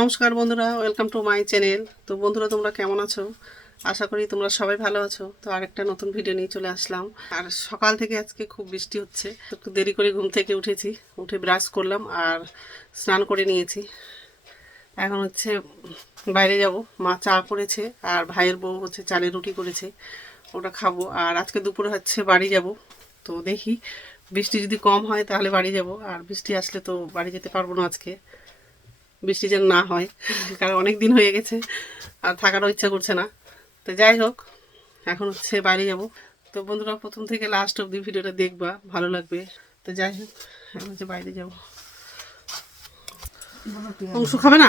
নমস্কার বন্ধুরা welcome to my channel তো বন্ধুরা, তোমরা কেমন আছো? আশা করি তোমরা সবাই ভালো আছো। তো আরেকটা নতুন ভিডিও নিয়ে চলে আসলাম। আর সকাল থেকে আজকে খুব বৃষ্টি হচ্ছে। একটু দেরি করে ঘুম থেকে উঠেছি। উঠে ব্রাশ করলাম আর স্নান করে নিয়েছি। এখন হচ্ছে বাইরে যাব। মা চা করেছে আর ভাইয়ের বউ হচ্ছে চালের রুটি করেছে। ওটা খাব। আর আজকে দুপুরে হচ্ছে বাড়ি যাব। তো দেখি বৃষ্টি যদি কম হয় তাহলে বাড়ি যাব। আর বৃষ্টি আসলে তো বাড়ি যেতে পারব না আজকে। বৃষ্টি যেন না হয়, কারণ অনেক দিন হয়ে গেছে আর থাকারও ইচ্ছা করছে না। তো যাই হোক, এখন হচ্ছে বাইরে যাব। তো বন্ধুরা, প্রথম থেকে লাস্ট অব্দি ভিডিওটা দেখবা, ভালো লাগবে। তো যাই হোক, এখন হচ্ছে বাইরে যাব। অংশ খাবে না?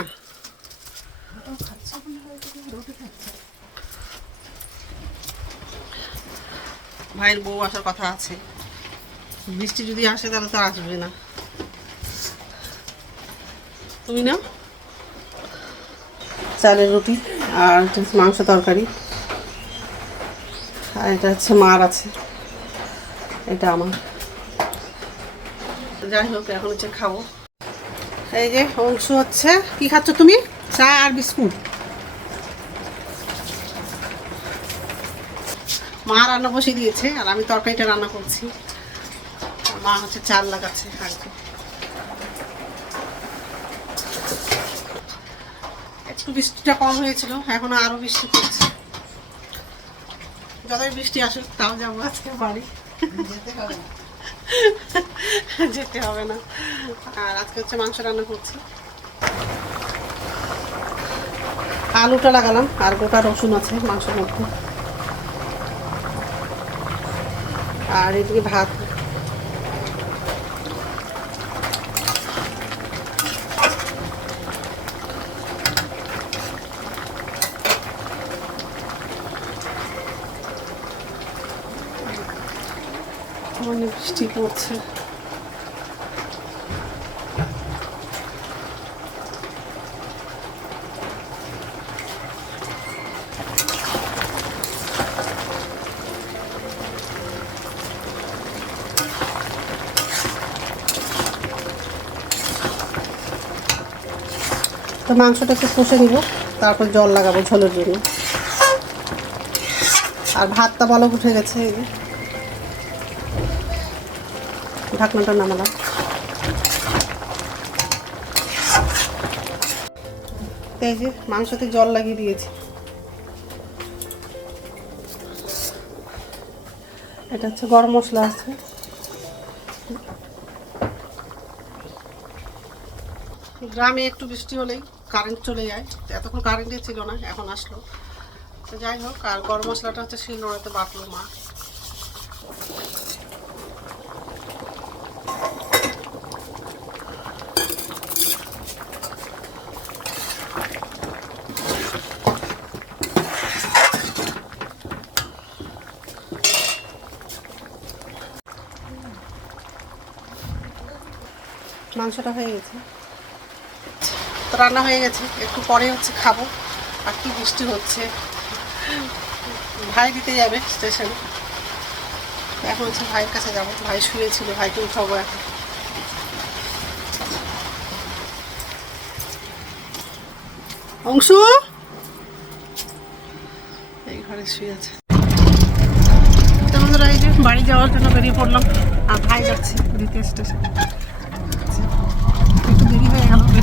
ভাইয়ের বউ আসার কথা আছে। বৃষ্টি যদি আসে তাহলে তো আসবে না। তুমি নাও। চালের রুটি আর মাংস তরকারি। আর এটা হচ্ছে মার আছে। এটা আমার। যাই হোক, এখন হচ্ছে খাব। এই যে অংশ হচ্ছে। কি খাচ্ছ তুমি? চা আর বিস্কুট। মা রান্না বসিয়ে দিয়েছে, আর আমি তরকারিটা রান্না করছি। আর মা হচ্ছে চাল লাগাচ্ছে আগে বৃষ্টিটা কম হয়েছিল এখন আরও বৃষ্টি পড়ছে। যতই বৃষ্টি আসুক তাও যাব আজকে বাড়ি। যেতে হবে না। আর আজকে হচ্ছে মাংস রান্না করছি। আলুটা লাগালাম আর গোটা রসুন আছে মাংসের মধ্যে। আর এদিকে ভাত অনেক বৃষ্টি পড়ছে। তো মাংসটা একটু কষে নিব, তারপর জল লাগাবো ঝোলের জন্য। আর ভাতটা বলক উঠে গেছে, এই ঢাকনাটা নামালাম। এই যে মাংসতে জল লাগিয়ে দিয়েছি। এটা হচ্ছে গরম মশলা আছে। গ্রামে একটু বৃষ্টি হলেই কারেন্ট চলে যায়। এতক্ষণ কারেন্টে ছিল না, এখন আসলো। তো যাই হোক, আর গরম মশলাটা হচ্ছে শিলনোড়াতে বাটলো মা। মাংসটা হয়ে গেছে। তো রান্না হয়ে গেছে। একটু পরে হচ্ছে খাব। আর কি বৃষ্টি হচ্ছে। ভাই দিতে যাবে স্টেশনে। এখন হচ্ছে ভাইয়ের কাছে যাব। ভাই শুয়েছিল। ভাইকে উঠাবো এখন। অংশ? এই ঘরে শুয়ে আছে। তো এই যে বাড়ি যাওয়ার জন্য বেরিয়ে পড়লাম। আর ভাই যাচ্ছে দ্বিতীয় স্টেশন। help me.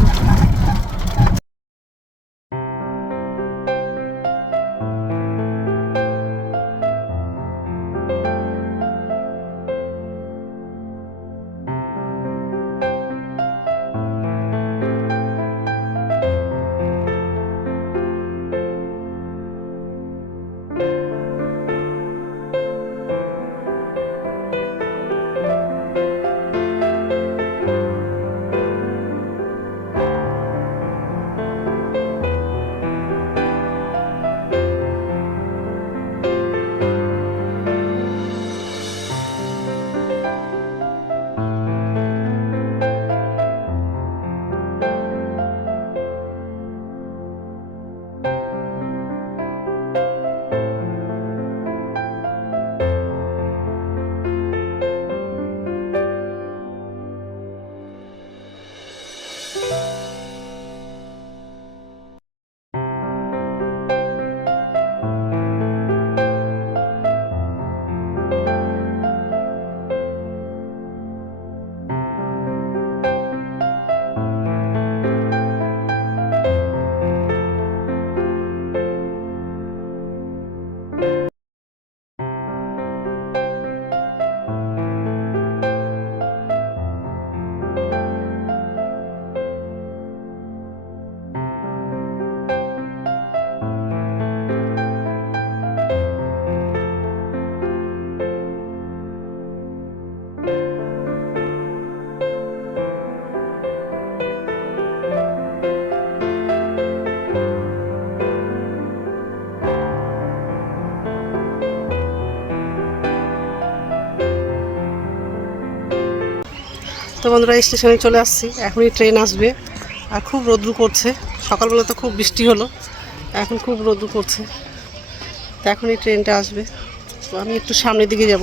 বন্ধুরা স্টেশনে চলে আসছি। এখনই ট্রেন আসবে। আর খুব রোদ্রু করছে। সকালবেলা তো খুব বৃষ্টি হলো। এখন খুব রোদ্রু করছে। তো এখনই ট্রেনটা আসবে। আমি একটু সামনের দিকে যাব।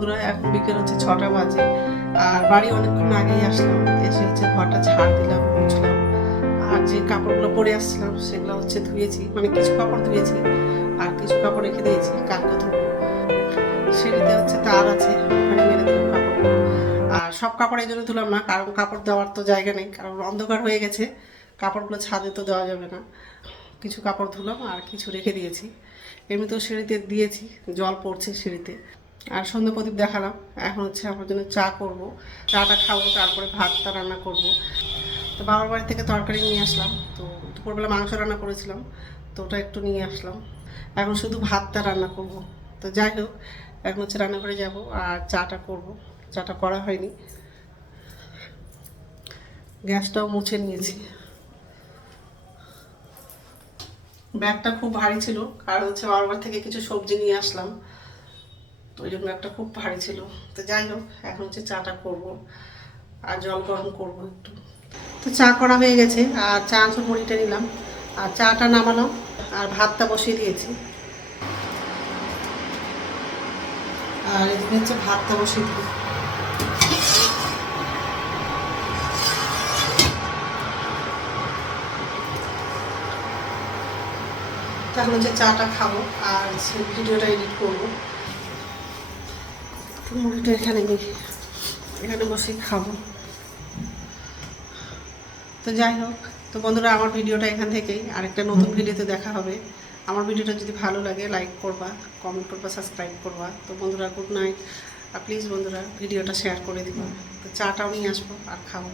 বন্ধুরা, এখন বিকেল হচ্ছে ছটা বাজে। আর বাড়ি অনেকক্ষণ আগেই আসলাম। এসে হচ্ছে ঘরটা ঝাড় দিলাম, মুছলাম। আর যে কাপড়গুলো পরে আসছিলাম, সেগুলো হচ্ছে ধুয়েছি। মানে কিছু কাপড় ধুয়েছি, আর কিছু কাপড় রেখে দিয়েছি, কালকে ধুবো। সিঁড়িতে হচ্ছে তার আছে, ওখানে মেরে দিলাম আর সব কাপড় এই জন্য ধুলাম না, কারণ কাপড় দেওয়ার তো জায়গা নেই, কারণ অন্ধকার হয়ে গেছে। কাপড়গুলো ছাদে তো দেওয়া যাবে না। কিছু কাপড় ধুলাম আর কিছু রেখে দিয়েছি। এমনিতেও সিঁড়িতে দিয়েছি, জল পড়ছে সিঁড়িতে। আর সন্ধ্যা প্রদীপ দেখালাম। এখন হচ্ছে আমার জন্য চা করব। চাটা খাব, তারপরে ভাতটা রান্না করব। তো বাবার বাড়ি থেকে তরকারি নিয়ে আসলাম। তো দুপুরবেলা মাংস রান্না করেছিলাম। তো ওটা একটু নিয়ে আসলাম। এখন শুধু ভাতটা রান্না করব। তো যাই হোক, এখন হচ্ছে রান্না করে যাব আর চাটা করব। চাটা করা হয়নি। গ্যাসটাও মুছে নিয়েছি। ব্যাগটা খুব ভারী ছিল। কারণ হচ্ছে বারবার থেকে কিছু সবজি নিয়ে আসলাম। তো ওই জন্য একটা খুব ভারী ছিল। তো যাই হোক, এখন হচ্ছে চাটা করব আর জল গরম করব একটু। তো চা করা হয়ে গেছে, আর চা আঁচড় মুড়িটা নিলাম। আর চাটা নামালাম, আর ভাতটা বসিয়ে দিয়েছি। আর এদিকে হচ্ছে ভাতটা বসিয়ে দিই তাহলে হচ্ছে চাটা খাব, আর ভিডিওটা এডিট করব। এখানে এখানে বসে খাব। তো যাই হোক, তো বন্ধুরা, আমার ভিডিওটা এখান থেকেই। আরেকটা নতুন ভিডিওতে দেখা হবে। আমার ভিডিওটা যদি ভালো লাগে লাইক করবা কমেন্ট করবা সাবস্ক্রাইব করবা। তো বন্ধুরা গুড নাইট আর প্লিজ বন্ধুরা, ভিডিওটা শেয়ার করে দিবা। তো চাটাও নিয়ে আসব আর খাব।